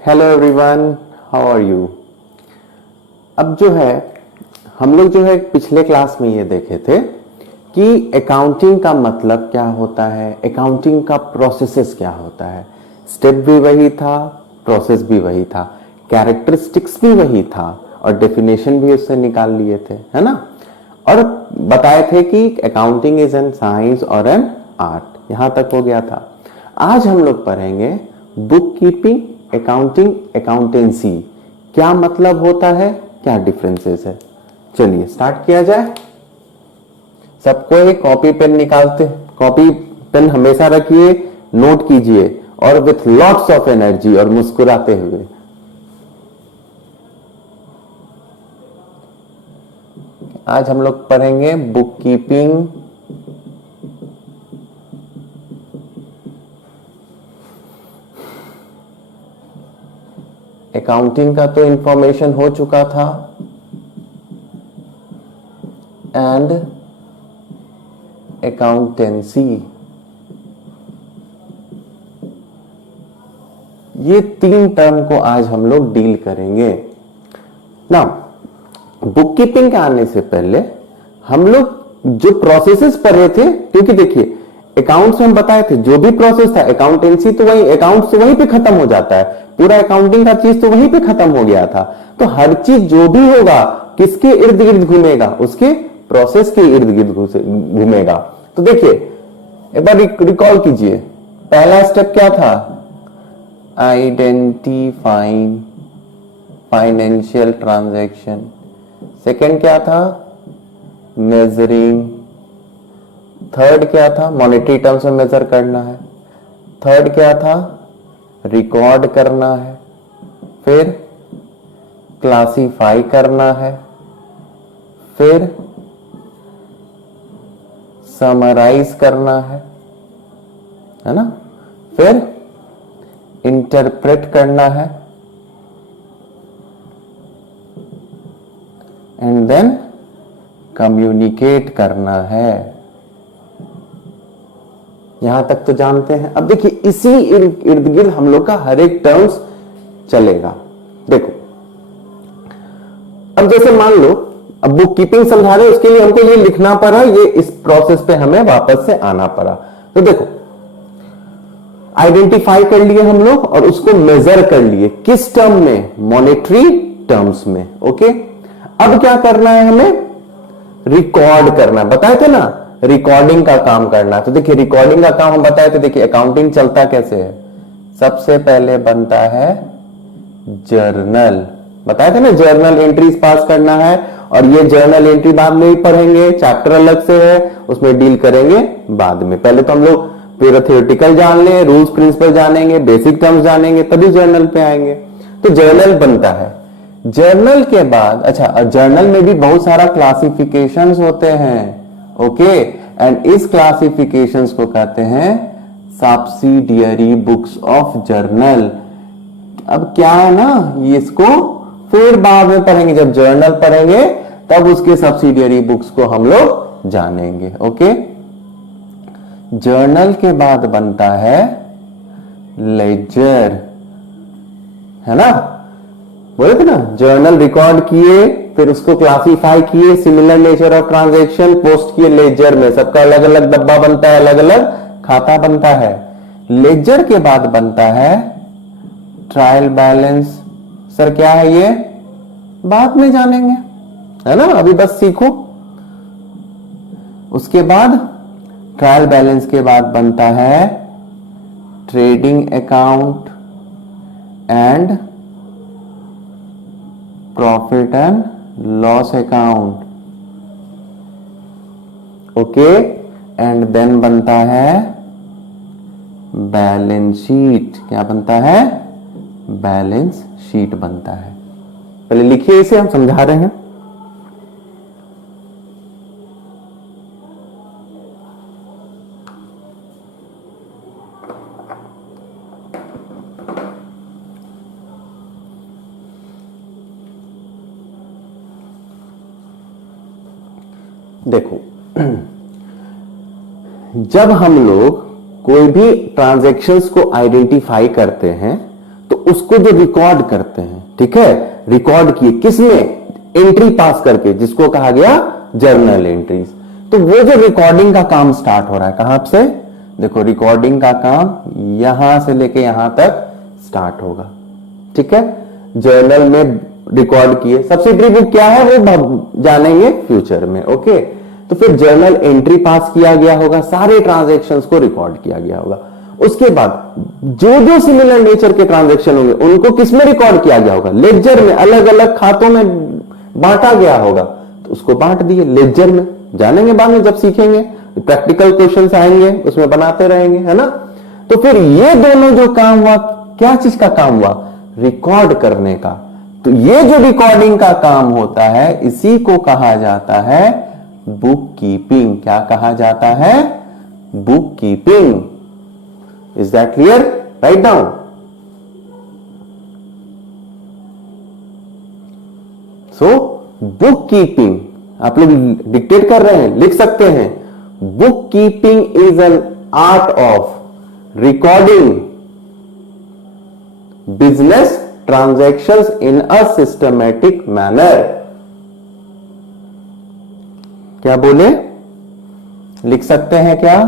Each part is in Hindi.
Hello everyone, how are you. अब जो है हम लोग जो है पिछले क्लास में ये देखे थे कि अकाउंटिंग का मतलब क्या होता है, अकाउंटिंग का प्रोसेसेस क्या होता है। स्टेप भी वही था, प्रोसेस भी वही था, कैरेक्टरिस्टिक्स भी वही था और डेफिनेशन भी उससे निकाल लिए थे, है ना। और बताए थे कि अकाउंटिंग इज एन साइंस और एन आर्ट, यहां तक हो गया था। आज हम लोग पढ़ेंगे बुक कीपिंग, अकाउंटिंग, अकाउंटेंसी, क्या मतलब होता है, क्या डिफरेंसेस है। चलिए स्टार्ट किया जाए। सबको एक कॉपी पेन निकालते, कॉपी पेन हमेशा रखिए, नोट कीजिए और विथ लॉट्स ऑफ एनर्जी और मुस्कुराते हुए। आज हम लोग पढ़ेंगे बुक कीपिंग, अकाउंटिंग का तो इंफॉर्मेशन हो चुका था, एंड अकाउंटेंसी। ये तीन टर्म को आज हम लोग डील करेंगे ना। बुक कीपिंग के आने से पहले हम लोग जो प्रोसेसेस पढ़े थे, क्योंकि देखिए अकाउंट्स में हम बताए थे जो भी प्रोसेस था, अकाउंटेंसी तो वही, अकाउंट्स तो वहीं पे खत्म हो जाता है, पूरा अकाउंटिंग का चीज तो वहीं पे खत्म हो गया था। तो हर चीज जो भी होगा किसके इर्द गिर्द घूमेगा, उसके प्रोसेस के इर्द गिर्द घूमेगा। तो देखिए एक बार रिकॉल कीजिए, पहला स्टेप क्या था, आइडेंटिफाइंग फाइनेंशियल ट्रांजैक्शन। सेकंड क्या था, मेजरिंग। थर्ड क्या था, मॉनेटरी टर्म्स में मेजर करना है। थर्ड क्या था, रिकॉर्ड करना है। फिर क्लासिफाई करना है। फिर समराइज करना है ना। फिर इंटरप्रेट करना है, एंड देन कम्युनिकेट करना है। यहां तक तो जानते हैं। अब देखिए इसी इर्द गिर्द हम लोग का हर एक टर्म्स चलेगा। देखो अब जैसे मान लो अब बुक कीपिंग समझा रहे, उसके लिए हमको ये लिखना पड़ा, ये इस प्रोसेस पे हमें वापस से आना पड़ा। तो देखो आइडेंटिफाई कर लिए हम लोग और उसको मेजर कर लिए, किस टर्म में, मॉनेटरी टर्म्स में। ओके, अब क्या करना है, हमें रिकॉर्ड करना है। बताए थे ना रिकॉर्डिंग का काम करना है। तो देखिए रिकॉर्डिंग का काम हम बताए थे। देखिए अकाउंटिंग चलता कैसे है, सबसे पहले बनता है जर्नल। बताए थे ना जर्नल एंट्रीज पास करना है, और ये जर्नल एंट्री बाद में ही पढ़ेंगे, चैप्टर अलग से है उसमें डील करेंगे बाद में। पहले तो हम लोग पूरा थियोरेटिकल जान ले, रूल्स प्रिंसिपल जानेंगे, बेसिक टर्म्स जानेंगे, तभी जर्नल पे आएंगे। तो जर्नल बनता है। जर्नल के बाद अच्छा, जर्नल में भी बहुत सारा क्लासिफिकेशंस होते हैं। ओके, एंड इस क्लासिफिकेशंस को कहते हैं सब्सिडियरी बुक्स ऑफ जर्नल। अब क्या है ना, ये इसको फिर बाद में पढ़ेंगे, जब जर्नल पढ़ेंगे तब उसके सब्सिडियरी बुक्स को हम लोग जानेंगे। ओके, जर्नल के बाद बनता है लेजर, है ना। बोले थे ना जर्नल रिकॉर्ड किए, फिर उसको क्लासिफाई किए, similar nature of transaction post किए लेजर में। सबका अलग अलग डब्बा बनता है, अलग अलग खाता बनता है। लेजर के बाद बनता है ट्रायल बैलेंस। सर क्या है ये, बाद में जानेंगे, है ना, अभी बस सीखो। उसके बाद ट्रायल बैलेंस के बाद बनता है trading account and profit and loss account. Okay, and then बनता है बैलेंस शीट। क्या बनता है, बैलेंस शीट बनता है। पहले लिखिए, इसे हम समझा रहे हैं। देखो जब हम लोग कोई भी ट्रांजैक्शंस को आइडेंटिफाई करते हैं तो उसको जो रिकॉर्ड करते हैं, ठीक है, रिकॉर्ड किए किसमें, एंट्री पास करके, जिसको कहा गया जर्नल एंट्रीज। तो वो जो रिकॉर्डिंग का काम स्टार्ट हो रहा है कहां से, देखो रिकॉर्डिंग का काम यहां से लेके यहां तक स्टार्ट होगा, ठीक है। जर्नल में रिकॉर्ड किए, सब्सिडरी बुक क्या है वो जानेंगे फ्यूचर में, ओके। तो फिर जर्नल एंट्री पास किया गया होगा, सारे ट्रांजैक्शंस को रिकॉर्ड किया गया होगा। उसके बाद जो जो सिमिलर नेचर के ट्रांजैक्शन होंगे उनको किसमें रिकॉर्ड किया गया होगा, लेजर में, अलग अलग खातों में बांटा गया होगा, तो उसको बांट दिए लेजर में, जानेंगे बाद में जब सीखेंगे, प्रैक्टिकल क्वेश्चंस आएंगे उसमें बनाते रहेंगे, है ना। तो फिर ये दोनों जो काम हुआ, क्या चीज का काम हुआ, रिकॉर्ड करने का। तो ये जो रिकॉर्डिंग का काम होता है इसी को कहा जाता है बुक कीपिंग। क्या कहा जाता है, book keeping. Is that clear, write down. So book keeping आप लोग डिक्टेट कर रहे हैं, लिख सकते हैं, book keeping is an art of recording business transactions in a systematic manner. क्या बोले, लिख सकते हैं क्या,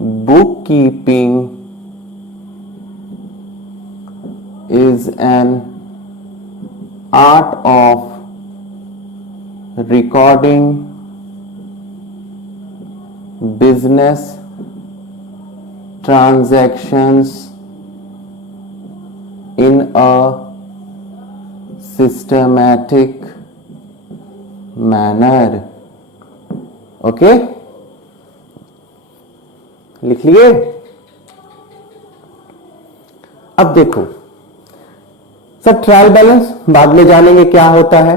book keeping is an art of recording business transactions in a systematic manner। Okay, लिख लिए। अब देखो सर, ट्रायल बैलेंस बाद में जानेंगे क्या होता है।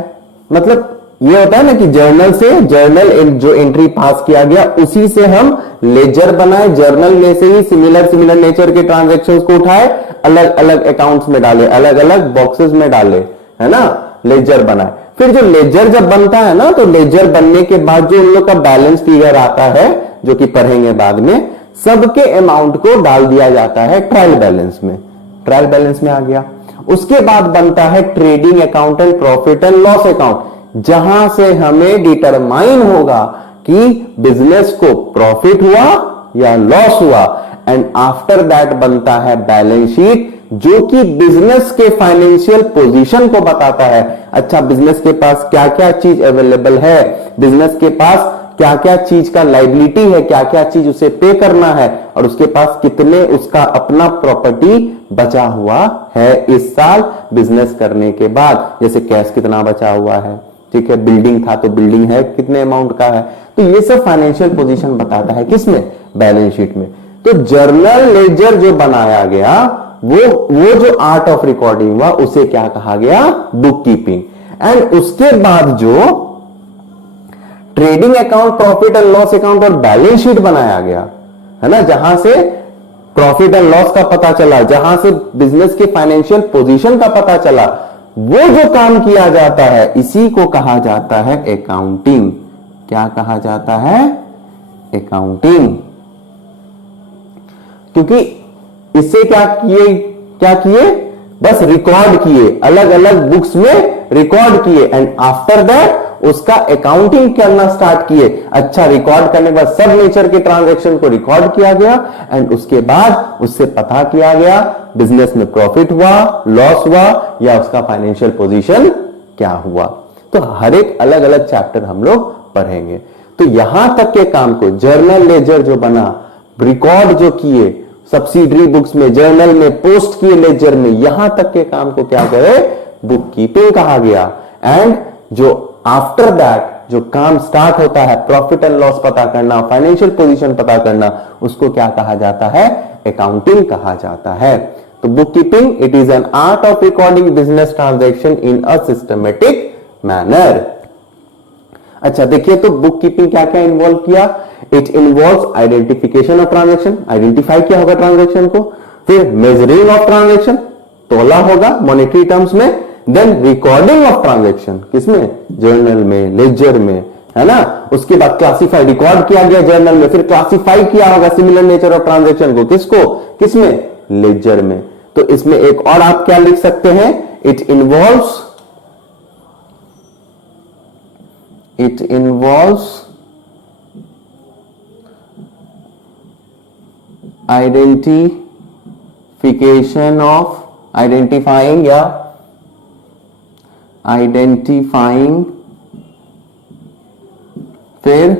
मतलब ये होता है ना कि जर्नल से, जर्नल जो एंट्री पास किया गया उसी से हम लेजर बनाए, जर्नल में से ही सिमिलर नेचर के ट्रांजैक्शंस को उठाए, अलग अलग अकाउंट्स में डाले, अलग अलग बॉक्सेस में डाले, है ना, लेजर बनाए। फिर जो लेजर जब बनता है ना, तो लेजर बनने के बाद जो उन लोग का बैलेंस फिगर आता है, जो कि पढ़ेंगे बाद में, सबके अमाउंट को डाल दिया जाता है ट्रायल बैलेंस में। ट्रायल बैलेंस में आ गया। उसके बाद बनता है trading account and profit and loss account, जहां से हमें डिटरमाइन होगा कि बिजनेस को प्रॉफिट हुआ या लॉस हुआ। एंड आफ्टर दैट बनता है बैलेंस शीट, जो कि बिजनेस के फाइनेंशियल पोजीशन को बताता है। अच्छा, बिजनेस के पास क्या क्या चीज अवेलेबल है, बिजनेस के पास क्या क्या चीज का लायबिलिटी है, क्या क्या चीज उसे पे करना है, और उसके पास कितने उसका अपना प्रॉपर्टी बचा हुआ है इस साल बिजनेस करने के बाद। जैसे कैश कितना बचा हुआ है, ठीक है, बिल्डिंग था तो बिल्डिंग है कितने अमाउंट का है। तो ये सब फाइनेंशियल पोजीशन बताता है किसमें, बैलेंस शीट में। तो जर्नल लेजर जो बनाया गया, वो जो आर्ट ऑफ रिकॉर्डिंग हुआ, उसे क्या कहा गया, बुक कीपिंग। एंड उसके बाद जो trading account, profit and loss account और बैलेंस शीट बनाया गया, है ना, जहां से प्रॉफिट एंड लॉस का पता चला, जहां से बिजनेस के फाइनेंशियल पोजीशन का पता चला, वो जो काम किया जाता है इसी को कहा जाता है अकाउंटिंग। क्या कहा जाता है, अकाउंटिंग। क्योंकि इससे क्या किए, बस रिकॉर्ड किए, अलग अलग बुक्स में रिकॉर्ड किए, एंड आफ्टर दैट उसका अकाउंटिंग करना स्टार्ट किए। अच्छा, रिकॉर्ड करने के बाद सब नेचर के ट्रांजैक्शन को रिकॉर्ड किया गया, एंड उसके बाद उससे पता किया गया बिजनेस में प्रॉफिट हुआ, लॉस हुआ, या उसका फाइनेंशियल पोजीशन क्या हुआ। तो हर एक अलग अलग चैप्टर हम लोग पढ़ेंगे। तो यहां तक के काम को, जर्नल लेजर जो बना, रिकॉर्ड जो किए सब्सिडरी बुक्स में, जर्नल में, पोस्ट किए लेजर में, यहां तक के काम को क्या कहे, बुक कीपिंग कहा गया। एंड जो आफ्टर दैट जो काम स्टार्ट होता है, प्रॉफिट एंड लॉस पता करना, फाइनेंशियल पोजीशन पता करना, उसको क्या कहा जाता है, अकाउंटिंग कहा जाता है। तो book keeping, it is an art of recording business transaction in a systematic manner. अच्छा देखिए, तो बुक कीपिंग क्या क्या इन्वॉल्व किया, it involve identification of transaction, identify किया होगा ट्रांजैक्शन को, फिर मेजरिंग ऑफ ट्रांजैक्शन, तोला होगा मॉनेटरी टर्म्स में, देन रिकॉर्डिंग ऑफ ट्रांजैक्शन, किसमें, जर्नल में, लेजर में, है ना। उसके बाद क्लासिफाई, रिकॉर्ड किया गया जर्नल में, फिर क्लासिफाई किया होगा सिमिलर नेचर ऑफ ट्रांजैक्शन को, किसको, किसमें, लेजर में। तो इसमें एक और आप क्या लिख सकते हैं, इट इन्वॉल्व्स आइडेंटिफाइंग फिर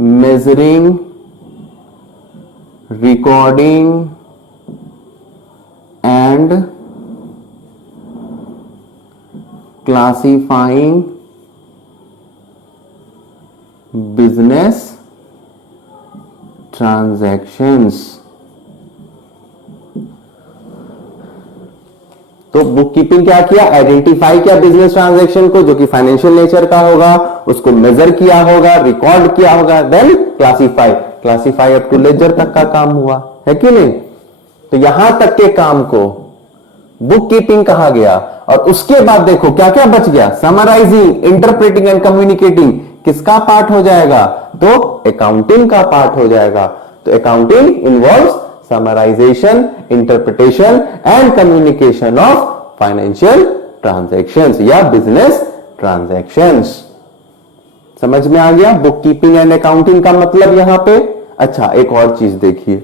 measuring, recording and classifying business transactions. तो बुक कीपिंग क्या किया, आइडेंटिफाई किया बिजनेस ट्रांजैक्शन को जो कि फाइनेंशियल नेचर का होगा, उसको मेजर किया होगा, रिकॉर्ड किया होगा, then classify up to ledger तक का काम हुआ, है कि नहीं। तो यहां तक के काम को बुक कीपिंग कहा गया। और उसके बाद देखो क्या क्या बच गया, समराइजिंग, इंटरप्रेटिंग एंड कम्युनिकेटिंग किसका पार्ट हो जाएगा, तो अकाउंटिंग का पार्ट हो जाएगा। तो accounting involves summarisation, interpretation and communication of financial transactions या बिजनेस ट्रांजैक्शंस। समझ में आ गया बुक कीपिंग एंड अकाउंटिंग का मतलब यहां पे। अच्छा, एक और चीज देखिए,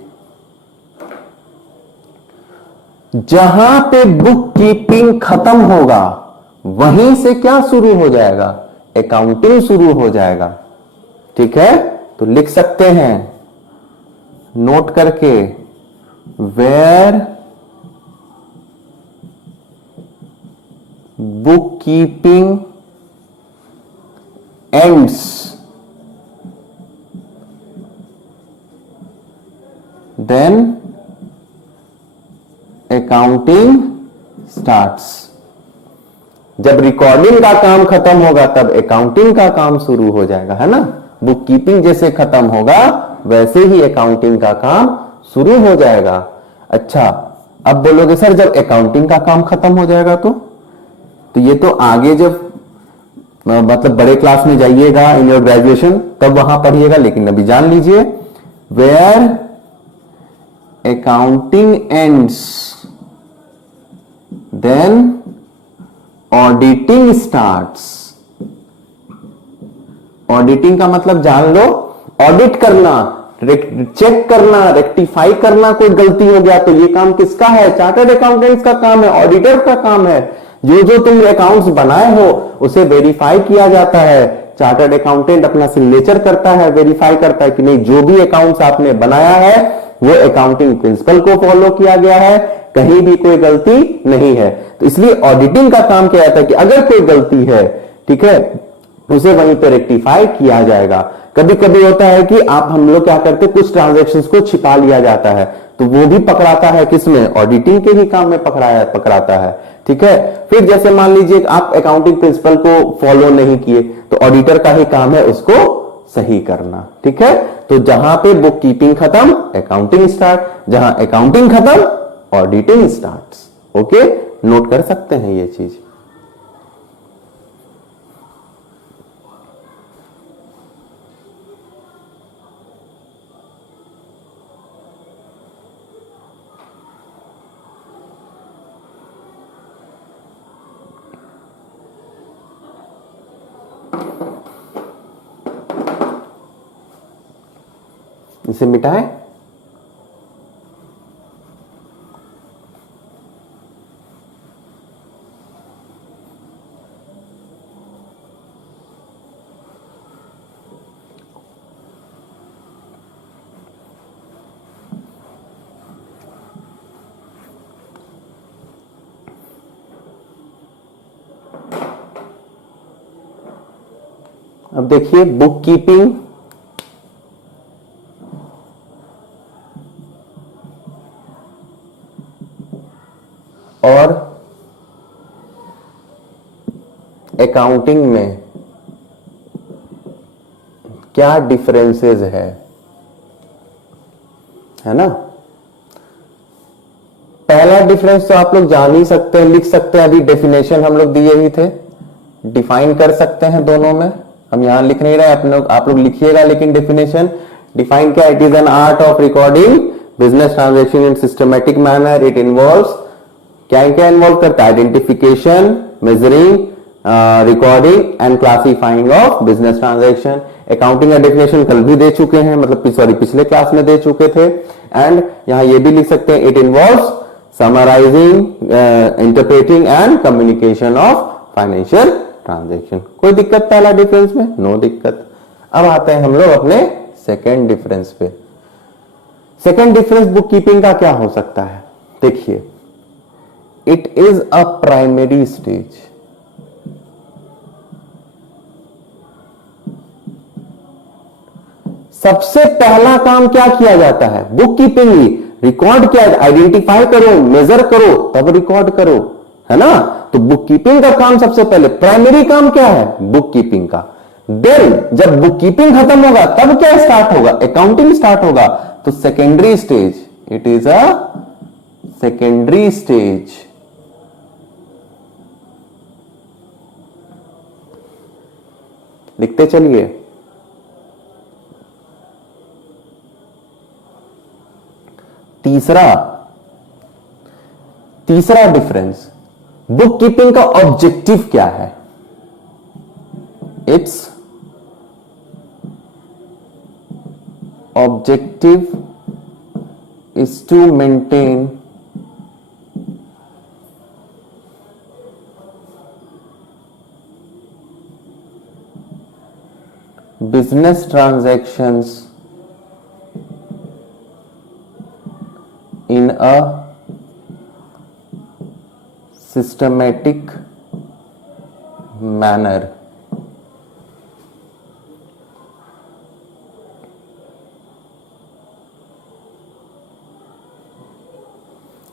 जहां पे बुक कीपिंग खत्म होगा वहीं से क्या शुरू हो जाएगा, अकाउंटिंग शुरू हो जाएगा। ठीक है, तो लिख सकते हैं नोट करके, where book keeping ends then accounting starts. जब रिकॉर्डिंग का काम खत्म होगा तब अकाउंटिंग का काम शुरू हो जाएगा, है ना। बुक कीपिंग जैसे खत्म होगा वैसे ही अकाउंटिंग का काम शुरू हो जाएगा। अच्छा, अब बोलोगे सर जब अकाउंटिंग का काम खत्म हो जाएगा तो ये तो आगे जब मतलब बड़े क्लास में जाइएगा इन योर ग्रेजुएशन तब वहां पढ़िएगा, लेकिन अभी जान लीजिए, where accounting ends then auditing starts. Auditing का मतलब जान लो, ऑडिट करना, चेक करना, रेक्टिफाई करना, कोई गलती हो गया तो ये काम किसका है, चार्टर्ड अकाउंटेंट्स का काम है, ऑडिटर का काम है। जो तुम अकाउंट्स बनाए हो उसे वेरीफाई किया जाता है, चार्टर्ड अकाउंटेंट अपना सिग्नेचर करता है, वेरीफाई करता है कि नहीं जो भी अकाउंट्स आपने बनाया है वो अकाउंटिंग प्रिंसिपल को फॉलो किया गया है, कहीं भी कोई गलती नहीं है। तो इसलिए ऑडिटिंग का काम क्या आता है कि अगर कोई गलती है, ठीक है, उसे वहीं पर रेक्टिफाई किया जाएगा। कभी कभी होता है कि हम लोग क्या करते हैं, कुछ ट्रांजैक्शंस को छिपा लिया जाता है, तो वो भी पकड़ाता है किसमें, ऑडिटिंग के ही काम में पकड़ाता है। ठीक है, फिर जैसे मान लीजिए आप अकाउंटिंग प्रिंसिपल को फॉलो नहीं किए तो ऑडिटर का ही काम है उसको सही करना। ठीक है, तो जहां पे बुक कीपिंग खत्म अकाउंटिंग स्टार्ट, जहां अकाउंटिंग खत्म ऑडिटिंग स्टार्ट्स। ओके, नोट कर सकते हैं ये चीज। इसे मिटाएं। अब देखिए बुक कीपिंग और अकाउंटिंग में क्या डिफरेंसेस है ना। पहला डिफरेंस तो आप लोग जान ही सकते हैं, लिख सकते हैं, अभी डेफिनेशन हम लोग दिए ही थे, डिफाइन कर सकते हैं दोनों में। हम यहां लिख नहीं रहे, आप लोग लिखिएगा, लेकिन डेफिनेशन डिफाइन क्या, it is an art of recording business transaction in systematic manner, it involves, क्या क्या इन्वॉल्व करता है? Identification, measuring, recording and classifying of business transaction. Accounting का डेफिनेशन कल भी दे चुके हैं, मतलब सॉरी पिछले क्लास में दे चुके थे। एंड यहां ये भी लिख सकते हैं, it involves summarising, interpreting and communication of financial transaction. कोई दिक्कत पहला डिफरेंस में? नो दिक्कत। अब आते हैं हम लोग अपने सेकेंड डिफरेंस पे। सेकेंड डिफरेंस बुक कीपिंग का क्या हो सकता है? देखिए, it is a primary stage. सबसे पहला काम क्या किया जाता है? बुक कीपिंग ही। रिकॉर्ड किया, आइडेंटिफाई करो, मेजर करो, तब रिकॉर्ड करो, है ना? तो बुक कीपिंग का काम सबसे पहले, प्राइमरी काम क्या है? बुक कीपिंग का। देन जब बुक कीपिंग खत्म होगा तब क्या स्टार्ट होगा? अकाउंटिंग स्टार्ट होगा। तो secondary stage, it is a secondary stage. लिखते चलिए। तीसरा डिफरेंस, बुक कीपिंग का ऑब्जेक्टिव क्या है? Its objective is to maintain business transactions in a systematic manner.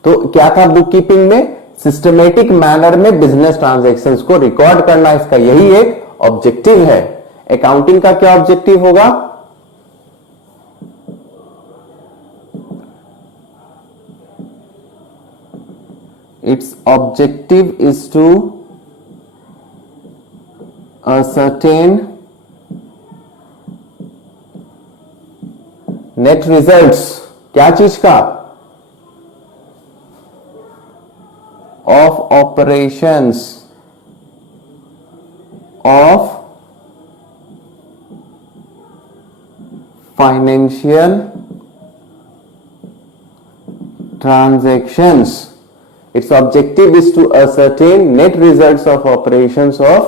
तो क्या था बुक कीपिंग में? सिस्टमेटिक मैनर में बिजनेस ट्रांजैक्शंस को रिकॉर्ड करना, इसका यही एक ऑब्जेक्टिव है। अकाउंटिंग का क्या ऑब्जेक्टिव होगा? Its objective is to ascertain net results, क्या चीज का? Of operations of financial transactions. Its objective is to ascertain net results of operations of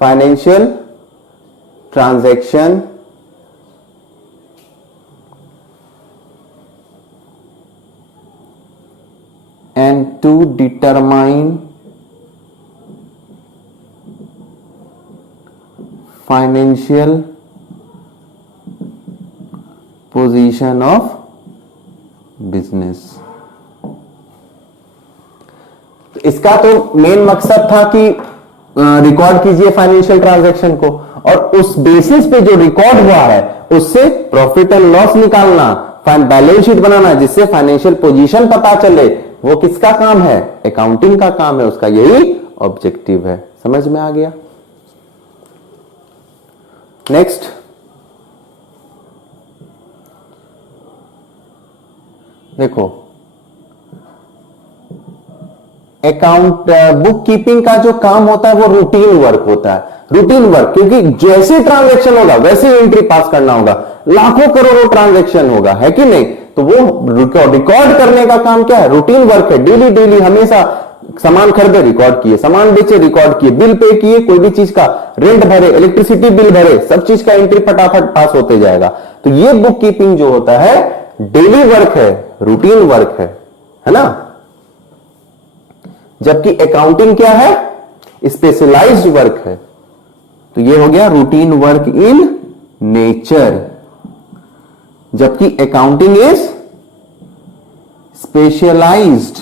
financial transaction and to determine financial position of business. इसका तो मेन मकसद था कि रिकॉर्ड कीजिए फाइनेंशियल ट्रांजैक्शन को, और उस बेसिस पे जो रिकॉर्ड हुआ है उससे प्रॉफिट एंड लॉस निकालना, बैलेंस शीट बनाना, जिससे फाइनेंशियल पोजीशन पता चले, वो किसका काम है? अकाउंटिंग का काम है, उसका यही ऑब्जेक्टिव है। समझ में आ गया? नेक्स्ट, देखो, अकाउंट बुक कीपिंग का जो काम होता है वो रूटीन वर्क होता है। रूटीन वर्क, क्योंकि जैसे ट्रांजैक्शन होगा वैसे एंट्री पास करना होगा, लाखों करोड़ों ट्रांजैक्शन होगा, है कि नहीं? तो वो रिकॉर्ड करने का काम क्या है? रूटीन वर्क है। डेली डेली हमेशा सामान खरीदे, रिकॉर्ड किए, सामान बेचे, रिकॉर्ड किए, बिल पे किए, कोई भी चीज का रेंट भरे, इलेक्ट्रिसिटी बिल भरे, सब चीज का एंट्री फटाफट पास होते जाएगा। तो ये बुक कीपिंग जो होता है डेली वर्क है, रूटीन वर्क है ना? जबकि अकाउंटिंग क्या है? स्पेशलाइज्ड वर्क है। तो ये हो गया रूटीन वर्क इन नेचर, जबकि अकाउंटिंग इज स्पेशलाइज्ड,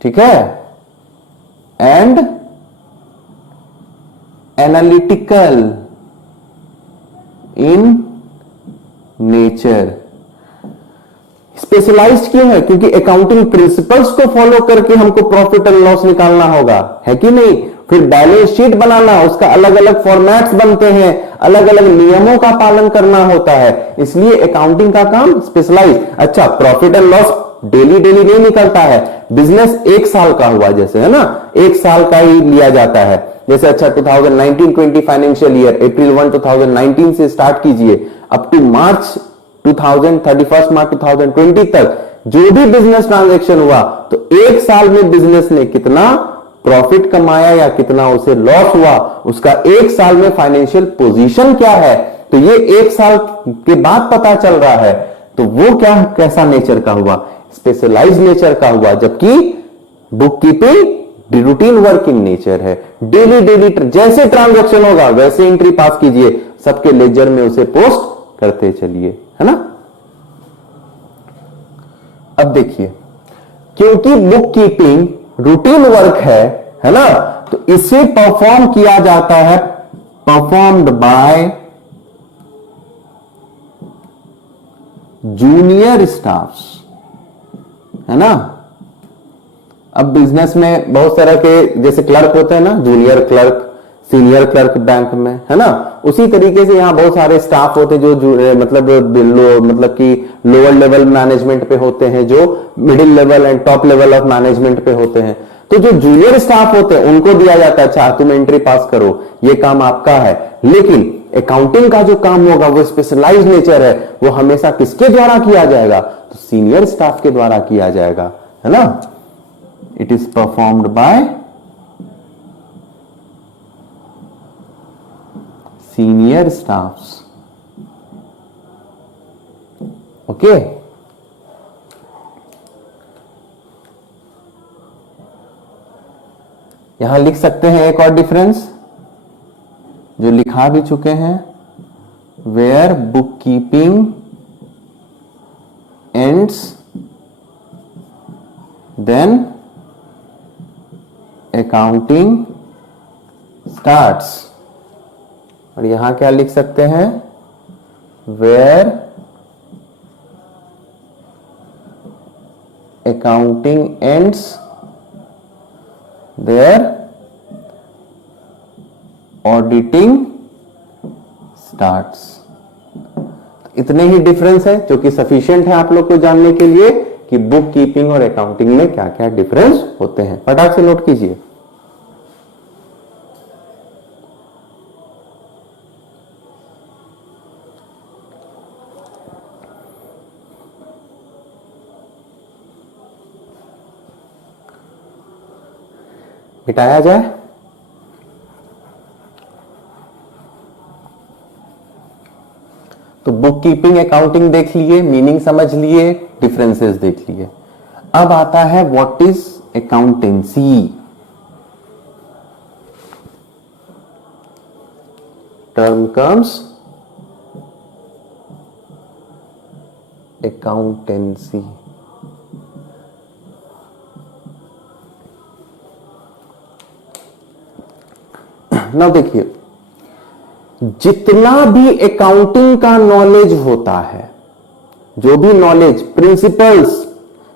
ठीक है, and analytical in nature. Specialised क्यों है? क्योंकि अकाउंटिंग प्रिंसिपल्स को फॉलो करके हमको प्रॉफिट एंड लॉस निकालना होगा, है कि नहीं? फिर बैलेंस शीट बनाना, उसका अलग अलग फॉर्मेट्स बनते हैं, अलग अलग नियमों का पालन करना होता है, इसलिए अकाउंटिंग का काम स्पेशलाइज। अच्छा, profit and loss daily daily नहीं निकलता है, बिजनेस एक साल का हुआ जैसे, है ना, एक साल का ही लिया जाता है। जैसे अच्छा 2019-20 फाइनेंशियल ईयर, अप्रैल 1 2019 से स्टार्ट कीजिए अप टू मार्च 31 मार्च 2020 तक जो भी बिजनेस ट्रांजैक्शन हुआ, तो एक साल में बिजनेस ने कितना प्रॉफिट कमाया या कितना उसे लॉस हुआ, उसका एक साल में फाइनेंशियल पोजीशन क्या है, तो ये एक साल के बाद पता चल रहा है। तो वो क्या, कैसा नेचर का हुआ, स्पेशलाइज नेचर का हुआ। जबकि book keeping routine work in nature है, डेली डेली जैसे ट्रांजैक्शन होगा वैसे एंट्री पास कीजिए, सबके लेजर में उसे पोस्ट करते चलिए, है ना। अब देखिए, क्योंकि बुक कीपिंग रूटीन वर्क है ना, तो इसे परफॉर्म किया जाता है, परफॉर्म्ड बाय जूनियर स्टाफ्स, है ना। अब बिजनेस में बहुत तरह के जैसे क्लर्क होते हैं ना, junior clerk, senior clerk bank में, है ना, उसी तरीके से यहां बहुत सारे स्टाफ होते हैं जो मतलब कि लोअर लेवल मैनेजमेंट पे होते हैं, जो middle level and top level of management पे होते हैं। तो जो जूनियर स्टाफ होते हैं उनको दिया जाता है, अच्छा तुम एंट्री पास करो, ये काम आपका है। लेकिन अकाउंटिंग का जो काम होगा वो स्पेशलाइज नेचर है, वो हमेशा किसके द्वारा किया जाएगा, तो सीनियर स्टाफ के द्वारा किया जाएगा, है ना। It is performed by senior staffs, okay. यहां लिख सकते हैं एक और डिफरेंस जो लिखा भी चुके हैं, where book keeping ends then accounting starts. और यहां क्या लिख सकते हैं, where accounting ends there auditing starts. इतने ही डिफरेंस है जो कि सफिशिएंट है आप लोग को जानने के लिए कि बुक कीपिंग और अकाउंटिंग में क्या क्या डिफरेंस होते हैं। फटाक से नोट कीजिए। मिटाया जाए। तो बुक कीपिंग अकाउंटिंग देख लिए, मीनिंग समझ लिए, डिफरेंसेस देख लिए। अब आता है what is accountancy. Term comes accountancy. ना देखिए, जितना भी अकाउंटिंग का नॉलेज होता है, जो भी नॉलेज प्रिंसिपल्स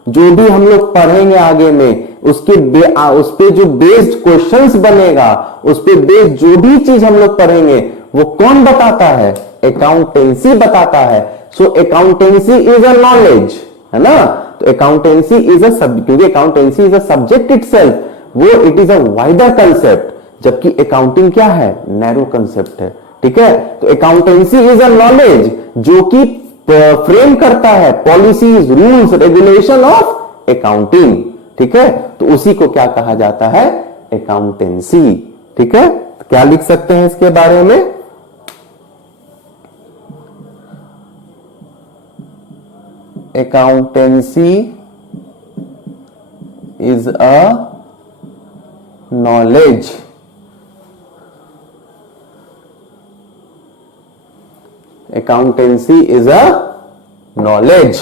जो भी हम लोग पढ़ेंगे आगे में, उस पे जो बेस्ड क्वेश्चंस बनेगा, उस पे बेस्ड जो भी चीज हम लोग पढ़ेंगे वो कौन बताता है, अकाउंटेंसी बताता है। So accountancy is a knowledge, है ना। तो अकाउंटेंसी इज अ क्योंकि accountancy is a subject itself, वो it is a wider concept, जबकि अकाउंटिंग क्या है, नैरो कंसेप्ट है, ठीक है। तो अकाउंटेंसी इज अ नॉलेज जो कि फ्रेम करता है policies, rules, regulation of accounting, ठीक है। तो उसी को क्या कहा जाता है, अकाउंटेंसी, ठीक है। तो क्या लिख सकते हैं इसके बारे में, accountancy is a knowledge accountancy is a knowledge,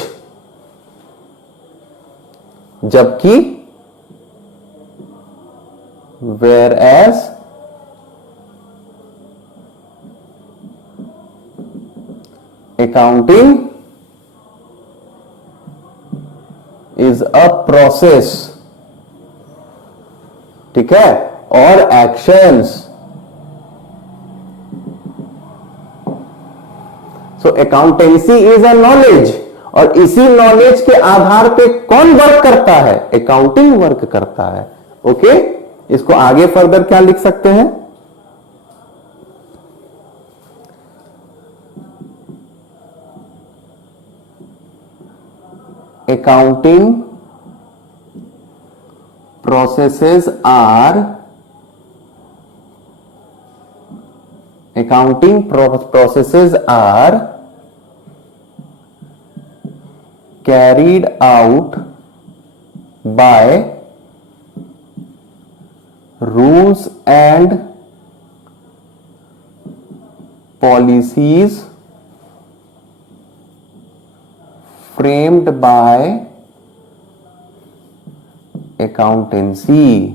जबकि whereas accounting is a process, ठीक है। और actions. So accountancy is a knowledge, और इसी नॉलेज के आधार पे कौन वर्क करता है? अकाउंटिंग वर्क करता है। ओके, इसको आगे फर्दर क्या लिख सकते हैं? Accounting processes are carried out by rules and policies framed by accountancy।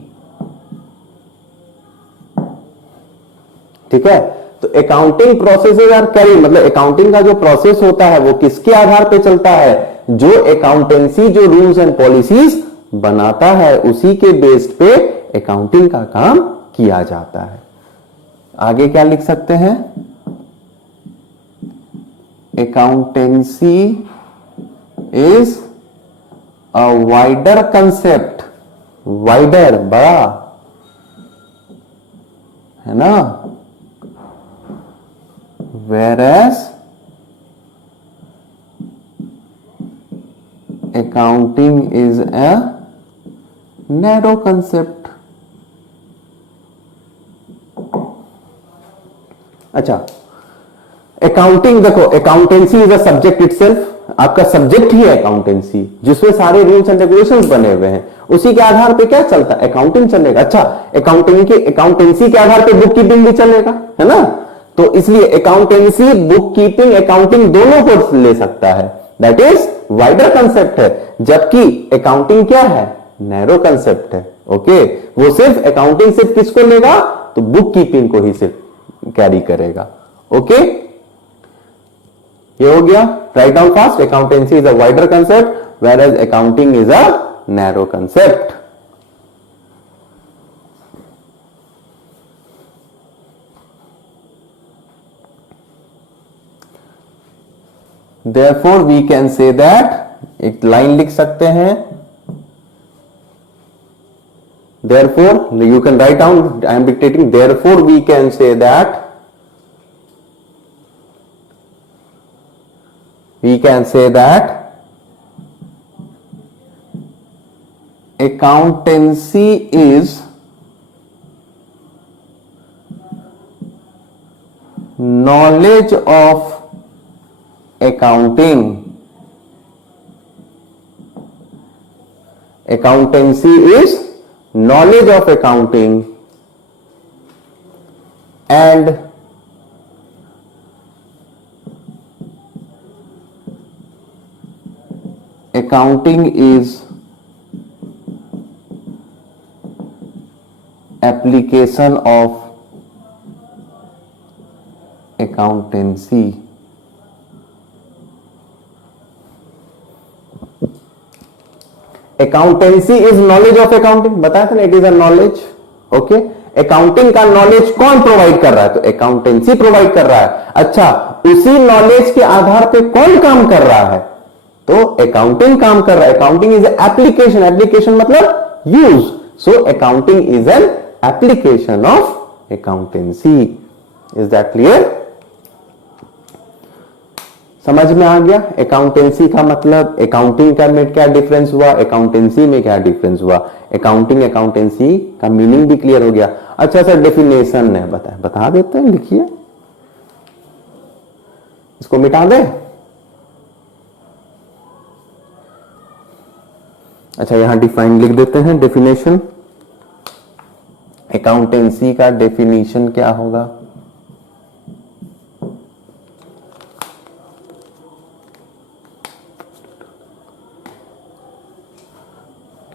ठीक है, तो अकाउंटिंग प्रोसेसेस आर कैरी, मतलब अकाउंटिंग का जो प्रोसेस होता है वो किसके आधार पे चलता है? जो अकाउंटेंसी जो रूल्स एंड पॉलिसीज बनाता है उसी के बेस्ड पे अकाउंटिंग का काम किया जाता है। आगे क्या लिख सकते हैं? Accountancy is a wider concept, wider बड़ा है ना, whereas accounting is a narrow concept। अच्छा, अकाउंटिंग देखो, accountancy is a subject itself, आपका सब्जेक्ट ही है अकाउंटेंसी, जिसमें सारे रूल्स एंड रेगुलेशंस बने हुए हैं, उसी के आधार पे क्या चलता है? अकाउंटिंग चलेगा। अच्छा, अकाउंटेंसी के आधार पे बुक कीपिंग भी चलेगा, है ना? तो इसलिए अकाउंटेंसी बुक कीपिंग अकाउंटिंग दोनों को ले सकता है, दैट इज वाइडर कंसेप्ट है। जबकि अकाउंटिंग क्या है? नैरो कंसेप्ट है। ओके, वो सिर्फ अकाउंटिंग सिर्फ किसको लेगा? तो बुक कीपिंग को ही सिर्फ कैरी करेगा। ओके, ये हो गया। Write down fast, accountancy is a wider concept whereas accounting is a narrow concept. Therefore we can say that, एक लाइन लिख सकते हैं, therefore you can write down, I am dictating, therefore we can say that, accountancy is knowledge of accounting, accountancy is knowledge of accounting and accounting is application of accountancy। Accountancy is knowledge of accounting, बताया था ना, it is a knowledge. Okay, accounting का नॉलेज कौन प्रोवाइड कर रहा है? तो अकाउंटेंसी प्रोवाइड कर रहा है। अच्छा, उसी नॉलेज के आधार पे कौन काम कर रहा है? तो अकाउंटिंग काम कर रहा है। अकाउंटिंग इज एप्लीकेशन, एप्लीकेशन मतलब use, so accounting is an application of accountancy. Is that clear? समझ में आ गया? अकाउंटेंसी का मतलब, अकाउंटिंग का में क्या डिफरेंस हुआ, अकाउंटेंसी में क्या डिफरेंस हुआ, अकाउंटिंग अकाउंटेंसी का मीनिंग भी क्लियर हो गया। अच्छा सर, डेफिनेशन है, बता देते हैं, लिखिए, इसको मिटा दे। अच्छा, यहां डिफाइन लिख देते हैं, डेफिनेशन। अकाउंटेंसी का डेफिनेशन क्या होगा?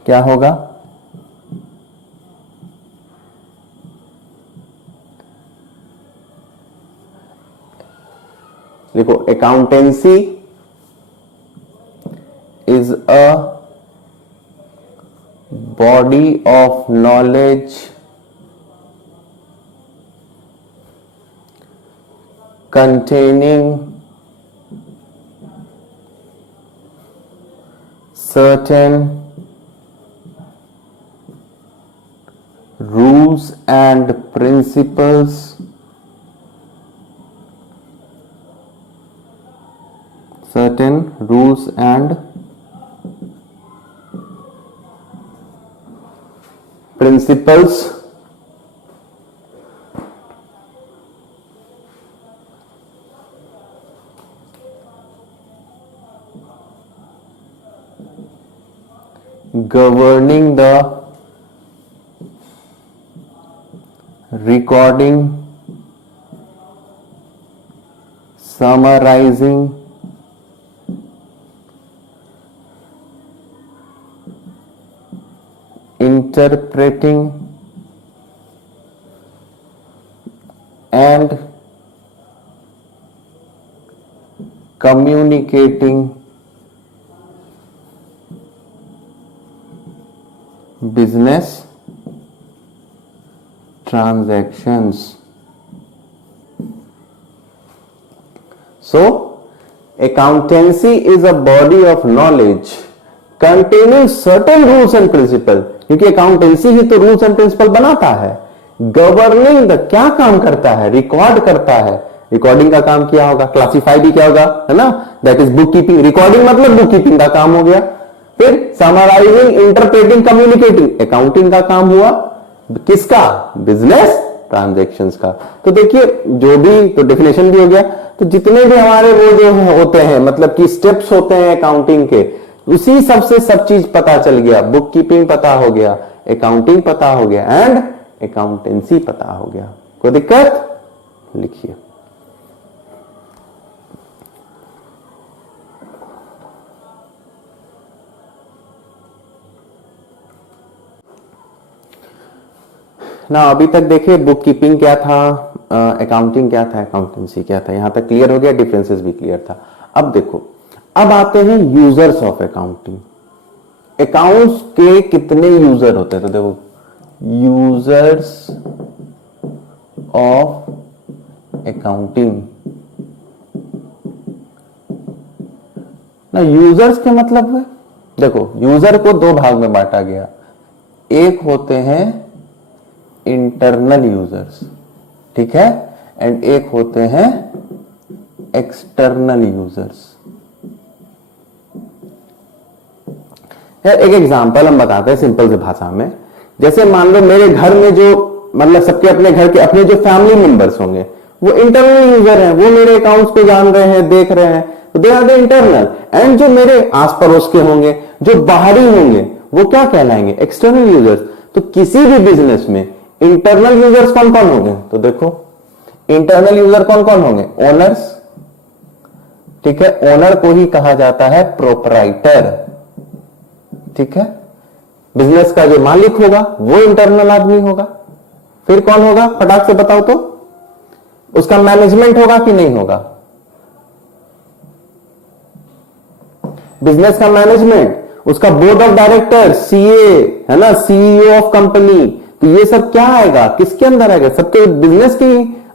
क्या होगा? देखो, accountancy is a body of knowledge containing certain rules and principles governing the recording, summarizing, interpreting and communicating business transactions. So, accountancy is a body of knowledge containing certain rules and principles. क्योंकि अकाउंटेंसी ही तो रूल्स एंड प्रिंसिपल बनाता है. गवर्निंग द क्या काम करता है? रिकॉर्ड करता है. रिकॉर्डिंग का काम किया होगा, क्लासिफाई भी क्या होगा, है ना, that is book keeping. Recording मतलब बुक कीपिंग का काम हो गया. फिर समराइजिंग, इंटरप्रेटिंग, कम्युनिकेटिंग, अकाउंटिंग का काम हुआ. किसका? बिजनेस ट्रांजैक्शंस का. तो देखिए जो भी तो डेफिनेशन भी हो गया. तो जितने भी हमारे वो जो होते हैं मतलब कि स्टेप्स होते हैं अकाउंटिंग के, उसी सबसे सब चीज पता चल गया. बुक कीपिंग पता हो गया, अकाउंटिंग पता हो गया एंड अकाउंटेंसी पता हो गया. कोई दिक्कत? लिखिए. ना अभी तक देखिए बुक कीपिंग क्या था, अकाउंटिंग क्या था, अकाउंटेंसी क्या था, यहां तक क्लियर हो गया. डिफरेंसेस भी क्लियर था. अब देखो, अब आते हैं यूजर्स ऑफ अकाउंटिंग. अकाउंट्स के कितने यूजर होते हैं? तो देखो, यूजर्स ऑफ अकाउंटिंग. ना यूजर्स के मतलब है, देखो यूजर को दो भाग में बांटा गया. एक होते हैं इंटरनल यूजर्स, ठीक है, एंड एक होते हैं एक्सटर्नल यूजर्स. एक एग्जांपल हम बताते हैं सिंपल से भाषा में. जैसे मान लो मेरे घर में जो मतलब सबके अपने घर के अपने जो फैमिली मेंबर्स होंगे वो इंटरनल यूजर हैं, वो मेरे अकाउंट्स को जान रहे हैं, देख रहे हैं, तो they are the internal. And जो मेरे आस पड़ोस के होंगे, जो बाहरी होंगे, वो क्या कहलाएंगे? External users. तो किसी भी बिजनेस में इंटरनल यूजर्स कौन कौन होंगे? तो देखो इंटरनल यूजर कौन कौन होंगे? ओनर्स, ठीक है, ओनर को ही कहा जाता है प्रोपराइटर, ठीक है. बिजनेस का जो मालिक होगा वो इंटरनल आदमी होगा. फिर कौन होगा? फटाक से बताओ तो. उसका मैनेजमेंट होगा कि नहीं होगा? बिजनेस का मैनेजमेंट, उसका बोर्ड ऑफ डायरेक्टर, सीए, है ना, सीईओ ऑफ कंपनी. तो ये सब क्या आएगा? किसके अंदर आएगा? सबके बिजनेस के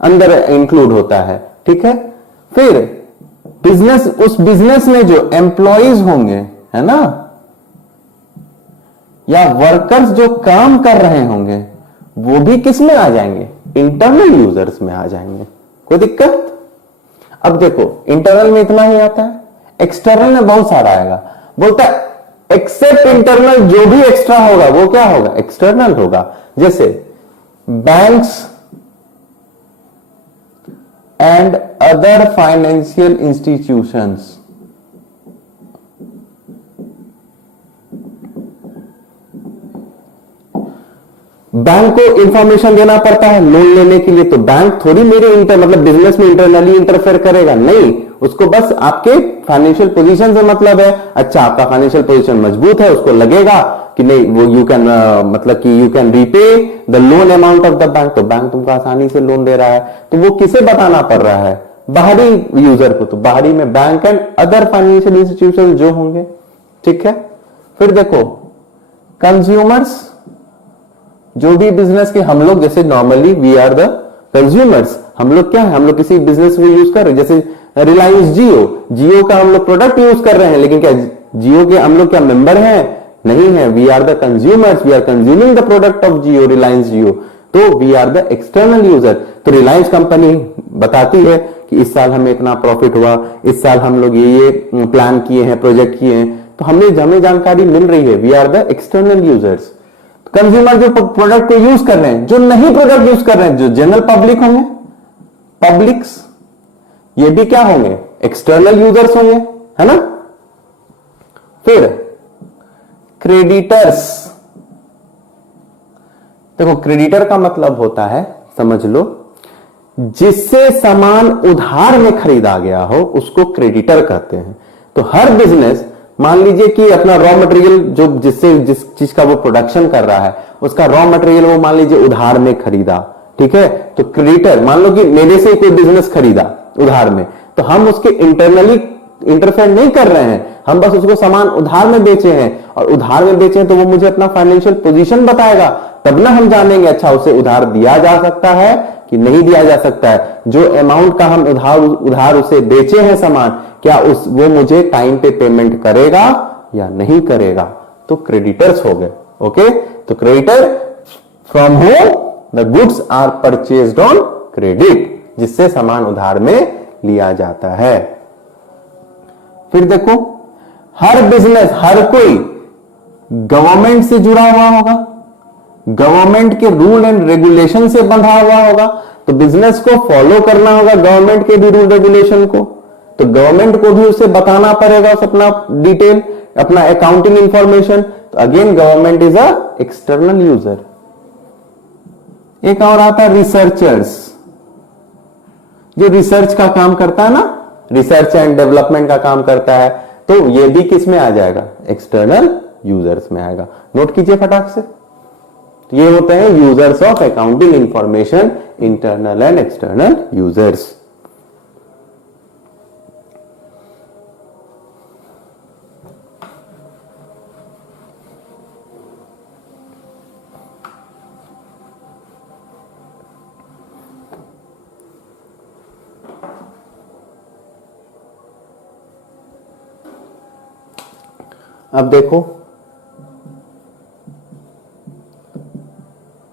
अंदर इंक्लूड होता है, ठीक है. फिर बिजनेस, उस बिजनेस में जो एम्प्लॉइज होंगे, है ना, या वर्कर्स जो काम कर रहे होंगे, वो भी किस में आ जाएंगे? इंटरनल यूजर्स में आ जाएंगे. कोई दिक्कत? अब देखो इंटरनल में इतना ही आता है, एक्सटर्नल में बहुत सारा आएगा. बोलता है एक्सेप्ट इंटरनल, जो भी एक्स्ट्रा होगा वो क्या होगा? एक्सटर्नल होगा. जैसे banks and other financial institutions. Bank को इंफॉर्मेशन देना पड़ता है लोन लेने के लिए. तो बैंक थोड़ी मेरे मतलब बिजनेस में इंटरनली इंटरफेयर करेगा, नहीं. उसको बस आपके फाइनेंशियल पोजीशन से मतलब है. अच्छा, आपका फाइनेंशियल पोजीशन मजबूत है, उसको लगेगा कि नहीं वो यू कैन मतलब कि you can repay the loan amount of the bank. तो बैंक तुमको आसानी से लोन दे रहा है. तो वो किसे बताना पड़ रहा है? बाहरी यूजर को. तो बाहरी में bank and other financial institution जो होंगे, ठीक है. फिर देखो कंज्यूमर्स, जो भी बिजनेस के हम लोग जैसे normally we are the consumers. हम लोग क्या है, हम लोग किसी बिजनेस में यूज कर रहे हैं, जैसे रिलायंस जियो का हम लोग प्रोडक्ट यूज कर रहे हैं, लेकिन क्या जियो के हम लोग क्या मेंबर हैं? नहीं है। We are the consumers, we are consuming the product of Jio, Reliance Jio, तो we are the external user. तो रिलायंस कंपनी बताती है कि इस साल हमें इतना प्रॉफिट हुआ, इस साल हम लोग ये प्लान किए हैं, प्रोजेक्ट किए हैं, तो हमें जानकारी मिल रही है। We are the external users. Consumer जो प्रोडक्ट को यूज कर रहे हैं, जो नहीं प्रोडक्ट यूज कर रहे हैं, जो जनरल पब्लिक होंगे, पब्लिक्स, ये भी क्या होंगे? एक्सटर्नल यूजर्स होंगे, है ना। फिर क्रेडिटर्स। देखो क्रेडिटर का मतलब होता है, समझ लो, जिससे सामान उधार में खरीदा गया हो उसको क्रेडिटर कहते हैं। तो हर बिजनेस, मान लीजिए कि अपना रॉ मटेरियल जो जिस चीज का वो प्रोडक्शन कर रहा है, उसका रॉ मटेरियल वो मान लीजिए उधार में खरीदा, ठीक है, तो क्रेडिटर, मान लो कि मेरे से कोई बिजनेस खरीदा उधार में, तो हम उसके इंटरनली इंटरफेयर नहीं कर रहे हैं, हम बस उसको सामान उधार में बेचे हैं, और उधार में बेचे हैं तो वो मुझे अपना फाइनेंशियल पोजीशन बताएगा, तब ना हम जानेंगे अच्छा उसे उधार दिया जा सकता है कि नहीं दिया जा सकता है। जो अमाउंट का हम उधार उसे बेचे हैं सामान, क्या वो मुझे टाइम पे पेमेंट करेगा या नहीं करेगा, तो क्रेडिटर्स हो गए। ओके, तो creditor from whom the goods are purchased on credit, जिससे सामान उधार में लिया जाता है। फिर देखो, हर बिजनेस, हर कोई गवर्नमेंट से जुड़ा हुआ होगा, गवर्नमेंट के रूल एंड रेगुलेशन से बंधा हुआ होगा, तो बिजनेस को फॉलो करना होगा गवर्नमेंट के भी रूल रेगुलेशन को, तो गवर्नमेंट को भी उसे बताना पड़ेगा उस अपना डिटेल, अपना अकाउंटिंग इंफॉर्मेशन। तो again government is a external user. एक और आता है रिसर्चर्स, जो रिसर्च का काम करता है ना, रिसर्च एंड डेवलपमेंट का काम करता है, तो ये भी किस में आ जाएगा? एक्सटर्नल यूजर्स में आएगा। नोट कीजिए फटाक से, तो ये होते हैं users of accounting information, internal and external users. अब देखो,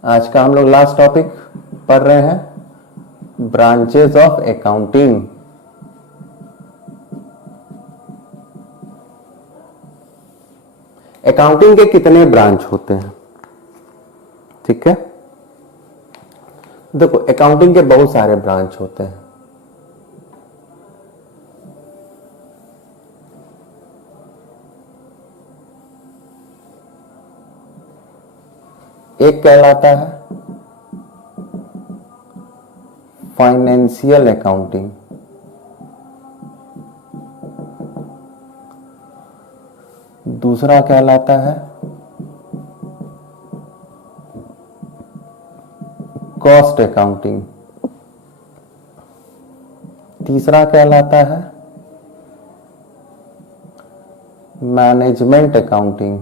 आज का हम लोग लास्ट टॉपिक पढ़ रहे हैं, ब्रांचेस ऑफ अकाउंटिंग। अकाउंटिंग के कितने ब्रांच होते हैं? ठीक है, देखो अकाउंटिंग के बहुत सारे ब्रांच होते हैं। एक कहलाता है फाइनेंशियल अकाउंटिंग, दूसरा कहलाता है कॉस्ट अकाउंटिंग, तीसरा कहलाता है मैनेजमेंट अकाउंटिंग,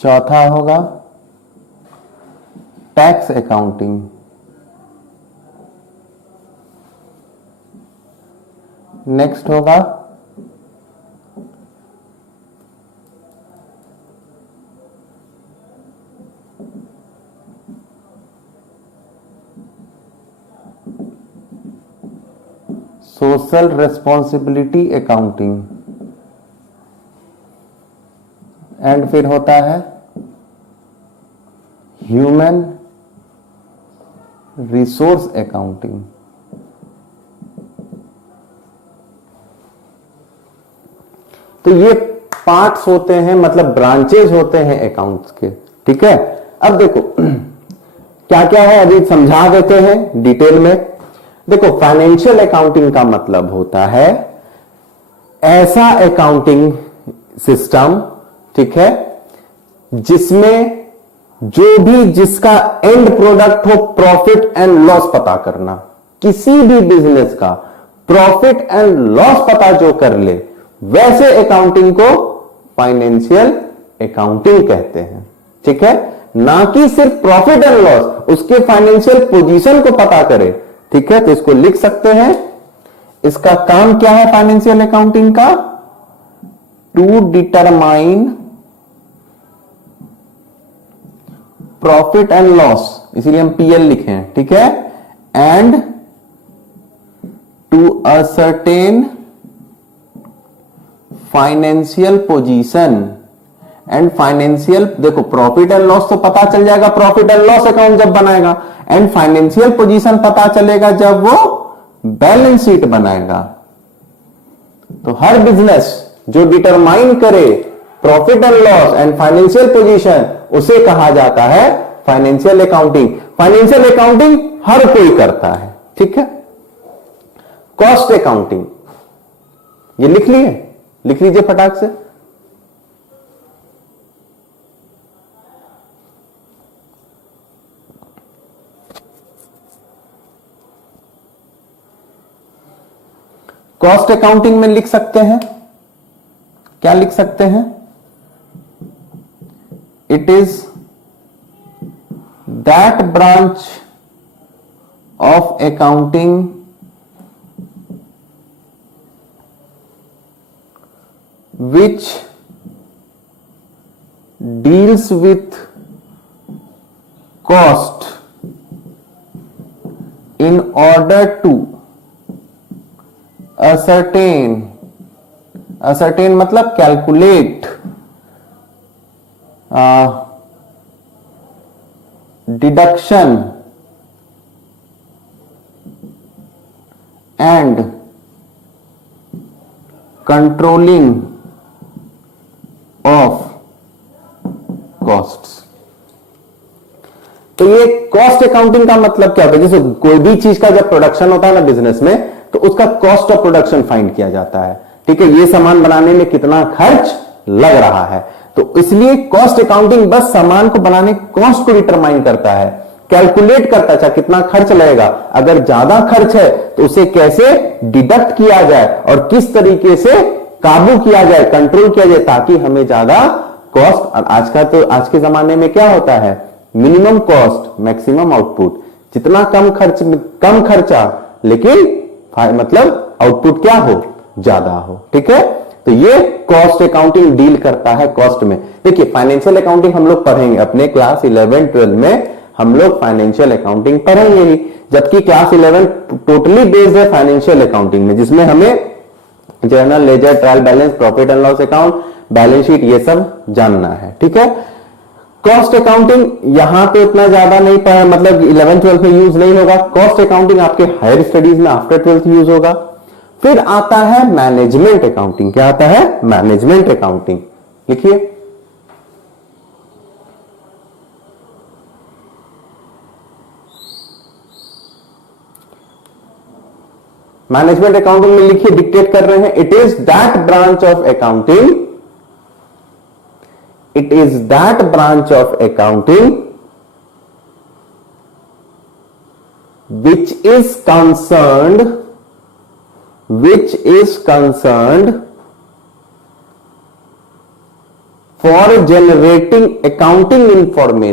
चौथा होगा टैक्स अकाउंटिंग, नेक्स्ट होगा सोशल रेस्पॉन्सिबिलिटी अकाउंटिंग, एंड फिर होता है ह्यूमन रिसोर्स अकाउंटिंग। तो ये पार्ट्स होते हैं, मतलब ब्रांचेज होते हैं अकाउंट्स के। ठीक है, अब देखो क्या क्या है, अभी समझा देते हैं डिटेल में। देखो फाइनेंशियल अकाउंटिंग का मतलब होता है ऐसा अकाउंटिंग सिस्टम, ठीक है, जिसमें जो भी जिसका एंड प्रोडक्ट हो प्रॉफिट एंड लॉस पता करना, किसी भी बिजनेस का प्रॉफिट एंड लॉस पता जो कर ले, वैसे अकाउंटिंग को फाइनेंशियल अकाउंटिंग कहते हैं। ठीक है, ना कि सिर्फ प्रॉफिट एंड लॉस, उसके फाइनेंशियल पोजीशन को पता करे। ठीक है, तो इसको लिख सकते हैं, इसका काम क्या है फाइनेंशियल अकाउंटिंग का, to determine profit and loss, इसीलिए हम पीएल लिखे हैं। ठीक है, and to ascertain financial position and financial, देखो प्रॉफिट एंड लॉस तो पता चल जाएगा प्रॉफिट एंड लॉस अकाउंट जब बनाएगा, एंड फाइनेंशियल पोजीशन पता चलेगा जब वो बैलेंस शीट बनाएगा। तो हर बिजनेस जो डिटरमाइन करे profit and loss and financial position, उसे कहा जाता है फाइनेंशियल अकाउंटिंग। फाइनेंशियल अकाउंटिंग हर कोई करता है। ठीक है, कॉस्ट अकाउंटिंग ये लिख लीजिए फटाक से। कॉस्ट अकाउंटिंग में लिख सकते हैं, क्या लिख सकते हैं, it is that branch of accounting which deals with cost in order to ascertain मतलब calculate deduction and controlling of costs. तो ये कॉस्ट अकाउंटिंग का मतलब क्या होता है, जैसे कोई भी चीज का जब प्रोडक्शन होता है ना बिजनेस में, तो उसका कॉस्ट ऑफ प्रोडक्शन फाइंड किया जाता है। ठीक है, ये सामान बनाने में कितना खर्च लग रहा है, तो इसलिए कॉस्ट अकाउंटिंग बस सामान को बनाने कॉस्ट को डिटरमाइन करता है, कैलकुलेट करता है कितना खर्च लगेगा, अगर ज्यादा खर्च है तो उसे कैसे डिडक्ट किया जाए और किस तरीके से काबू किया जाए, कंट्रोल किया जाए, ताकि हमें ज्यादा कॉस्ट। आज के जमाने में क्या होता है, मिनिमम कॉस्ट मैक्सिमम आउटपुट, जितना कम खर्चा लेकिन मतलब आउटपुट क्या हो, ज्यादा हो। ठीक है, तो ये कॉस्ट अकाउंटिंग डील करता है कॉस्ट में। देखिए फाइनेंशियल अकाउंटिंग हम लोग पढ़ेंगे अपने क्लास 11-12 में, हम लोग फाइनेंशियल अकाउंटिंग पढ़ेंगे ही, जबकि क्लास 11 टोटली बेस्ड है फाइनेंशियल अकाउंटिंग में, जिसमें हमें journal, ledger, trial balance, profit and loss account, balance sheet, ये सब जानना है। ठीक है, कॉस्ट अकाउंटिंग यहां पे उतना ज्यादा नहीं पढ़ा, मतलब 11-12 में यूज नहीं होगा। कॉस्ट अकाउंटिंग आपके हायर स्टडीज में आफ्टर 12th यूज होगा। फिर आता है मैनेजमेंट अकाउंटिंग। क्या आता है, मैनेजमेंट अकाउंटिंग, लिखिए। मैनेजमेंट अकाउंटिंग में लिखिए, डिक्टेट कर रहे हैं, it is that branch of accounting, it is that branch of accounting which is concerned for generating accounting information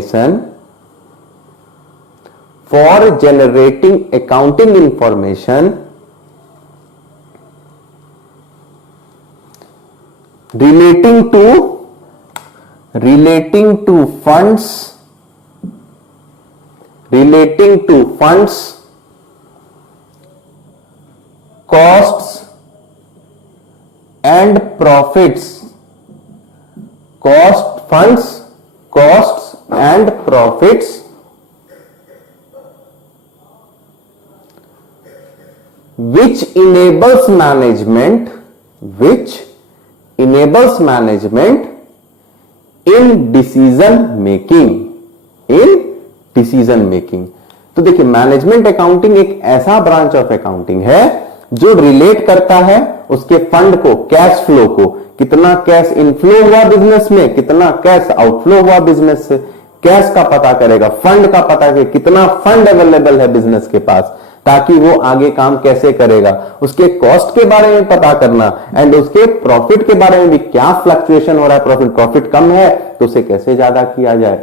relating to funds, costs and profits, costs and profits, which enables management in decision making। तो देखिए मैनेजमेंट अकाउंटिंग एक ऐसा ब्रांच ऑफ अकाउंटिंग है जो रिलेट करता है उसके फंड को, कैश फ्लो को, कितना कैश इनफ्लो हुआ बिजनेस में, कितना कैश आउटफ्लो हुआ बिजनेस से, कैश का पता करेगा, फंड का पता करेगा, कितना फंड अवेलेबल है बिजनेस के पास, ताकि वो आगे काम कैसे करेगा, उसके कॉस्ट के बारे में पता करना एंड उसके प्रॉफिट के बारे में भी, क्या फ्लक्चुएशन हो रहा है, प्रॉफिट कम है तो उसे कैसे ज्यादा किया जाए।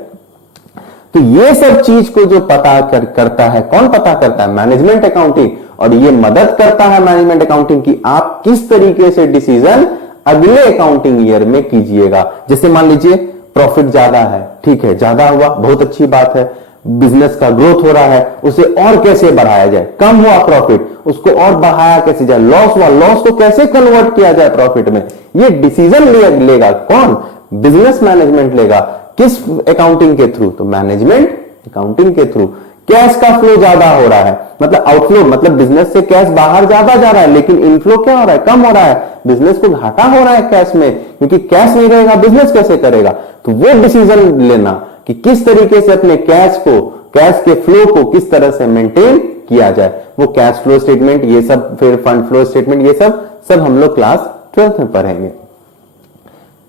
तो ये सब चीज को जो पता करता है, कौन पता करता है, मैनेजमेंट अकाउंटिंग। और ये मदद करता है मैनेजमेंट अकाउंटिंग की आप किस तरीके से डिसीजन अगले अकाउंटिंग ईयर में कीजिएगा। जैसे मान लीजिए प्रॉफिट ज्यादा है, ठीक है, ज्यादा हुआ, बहुत अच्छी बात है, बिजनेस का ग्रोथ हो रहा है, उसे और कैसे बढ़ाया जाए। कम हुआ प्रॉफिट, उसको और बढ़ाया कैसे जाए। लॉस हुआ, लॉस को कैसे कन्वर्ट किया जाए प्रॉफिट में। ये डिसीजन लेगा कौन, बिजनेस मैनेजमेंट लेगा। किस अकाउंटिंग के थ्रू, तो मैनेजमेंट अकाउंटिंग के थ्रू। कैश का फ्लो ज्यादा हो रहा है, मतलब आउटफ्लो, मतलब बिजनेस से कैश बाहर ज्यादा जा रहा है, लेकिन इनफ्लो क्या हो रहा है, कम हो रहा है। बिजनेस को घाटा हो रहा है कैश में, क्योंकि कैश नहीं रहेगा बिजनेस कैसे करेगा। तो वो डिसीजन लेना कि किस तरीके से अपने कैश के फ्लो को किस तरह से मेंटेन किया जाए। वो कैश फ्लो स्टेटमेंट, ये सब, फिर फंड फ्लो स्टेटमेंट, ये सब हम लोग क्लास 12th में पढ़ेंगे।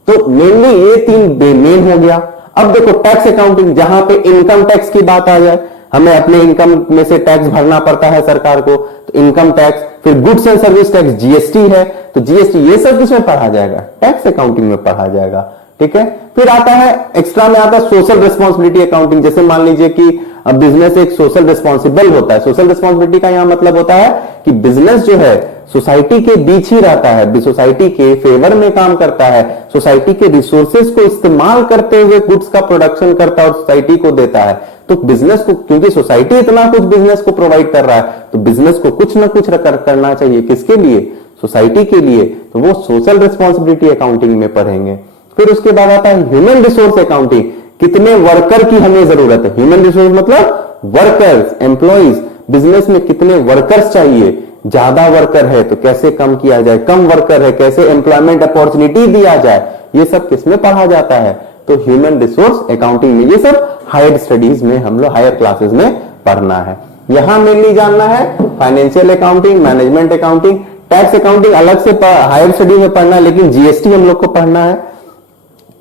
तो मेनली ये 3 मेन हो गया। अब देखो टैक्स अकाउंटिंग, जहां पे इनकम टैक्स की बात आ जाए, हमें अपने इनकम में से टैक्स भरना पड़ता है सरकार को, तो इनकम टैक्स, फिर goods and service tax, GST है, तो जीएसटी ये सब किसमें पढ़ा जाएगा, टैक्स अकाउंटिंग में पढ़ा जाएगा, ठीक है। फिर आता है एक्स्ट्रा में आता है सोशल रिस्पॉन्सिबिलिटी अकाउंटिंग। जैसे मान लीजिए कि बिजनेस एक सोशल रिस्पॉन्सिबल होता है। सोशल रिस्पॉन्सिबिलिटी का यहां मतलब होता है कि बिजनेस जो है सोसाइटी के बीच ही रहता है, सोसाइटी के फेवर में काम करता है, सोसाइटी के रिसोर्सेज को इस्तेमाल करते हुए गुड्स का प्रोडक्शन करता है और सोसाइटी को देता है। तो बिजनेस को, क्योंकि सोसाइटी इतना कुछ बिजनेस को प्रोवाइड कर रहा है, तो बिजनेस को कुछ ना कुछ करना चाहिए, किसके लिए, सोसाइटी के लिए। तो वो सोशल रिस्पॉन्सिबिलिटी अकाउंटिंग में पढ़ेंगे। फिर उसके बाद आता है ह्यूमन रिसोर्स अकाउंटिंग। कितने वर्कर की हमें जरूरत है, ह्यूमन रिसोर्स मतलब वर्कर्स, एम्प्लॉइज। बिजनेस में कितने वर्कर्स चाहिए, ज्यादा वर्कर है तो कैसे कम किया जाए, कम वर्कर है कैसे एम्प्लॉयमेंट अपॉर्चुनिटी दिया जाए। ये सब किसमें पढ़ा जाता है, तो ह्यूमन रिसोर्स अकाउंटिंग में। ये सब हायर स्टडीज में हम लोग हायर क्लासेस में पढ़ना है। यहां मेनली जानना है financial accounting, management accounting, tax accounting अलग से हायर स्टडी में पढ़ना है, लेकिन जीएसटी हम लोग को पढ़ना है।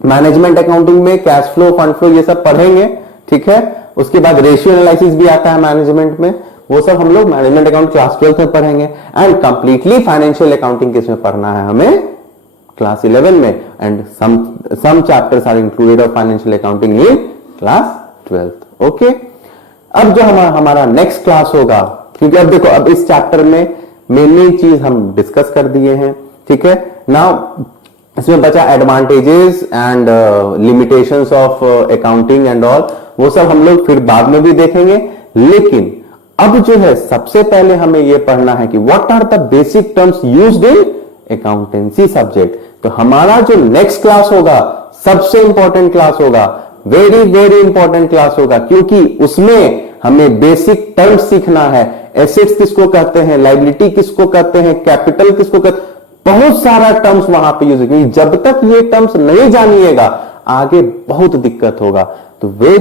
मैनेजमेंट अकाउंटिंग में कैश फ्लो, फंड फ्लो, ये सब पढ़ेंगे, ठीक है। उसके बाद रेशियो एनालिसिस भी आता है मैनेजमेंट में, वो सब हम लोग मैनेजमेंट अकाउंट क्लास 12th में पढ़ेंगे। एंड कंप्लीटली फाइनेंशियल अकाउंटिंग किसमें पढ़ना है हमें, क्लास 11 में। And some chapters are included of financial accounting in class 12th, okay. अब जो हमारा नेक्स्ट क्लास होगा, क्योंकि अब देखो अब इस चैप्टर में मेनली चीज हम डिस्कस कर दिए हैं, ठीक है। नाउ इसमें बचा advantages and limitations of accounting and all, वो सब हम लोग फिर बाद में भी देखेंगे। लेकिन अब जो है सबसे पहले हमें यह पढ़ना है कि what are the basic terms used in accountancy subject. तो हमारा जो नेक्स्ट क्लास होगा सबसे इंपॉर्टेंट क्लास होगा, वेरी वेरी इंपॉर्टेंट क्लास होगा, क्योंकि उसमें हमें बेसिक टर्म्स सीखना है। एसेट्स किसको कहते हैं, लायबिलिटी किसको कहते हैं, कैपिटल किसको कहते हैं, बहुत सारा टर्म्स वहां पे यूज है। जब तक ये टर्म्स नहीं जानिएगा आगे बहुत दिक्कत होगा। तो वे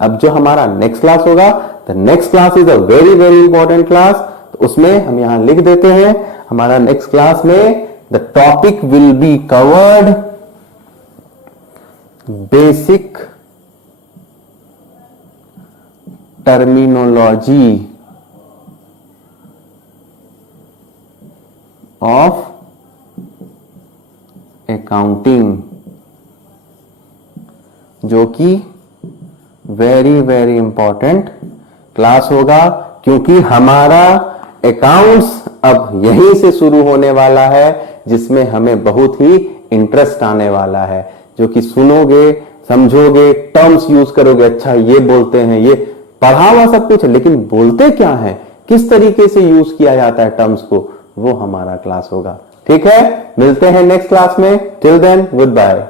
अब जो हमारा नेक्स्ट क्लास होगा, the next class is a very very important class. तो उसमें हम यहां लिख देते हैं हमारा नेक्स्ट क्लास में the topic will be covered basic terminology of accounting, जो कि वेरी वेरी इंपॉर्टेंट क्लास होगा, क्योंकि हमारा अकाउंट्स अब यहीं से शुरू होने वाला है, जिसमें हमें बहुत ही इंटरेस्ट आने वाला है। जो कि सुनोगे, समझोगे, टर्म्स यूज करोगे, अच्छा ये बोलते हैं, ये पढ़ा हुआ सब कुछ है, लेकिन बोलते क्या है, किस तरीके से यूज किया जाता है टर्म्स को, वो हमारा क्लास होगा। ठीक है, मिलते हैं नेक्स्ट क्लास में। Till then good bye.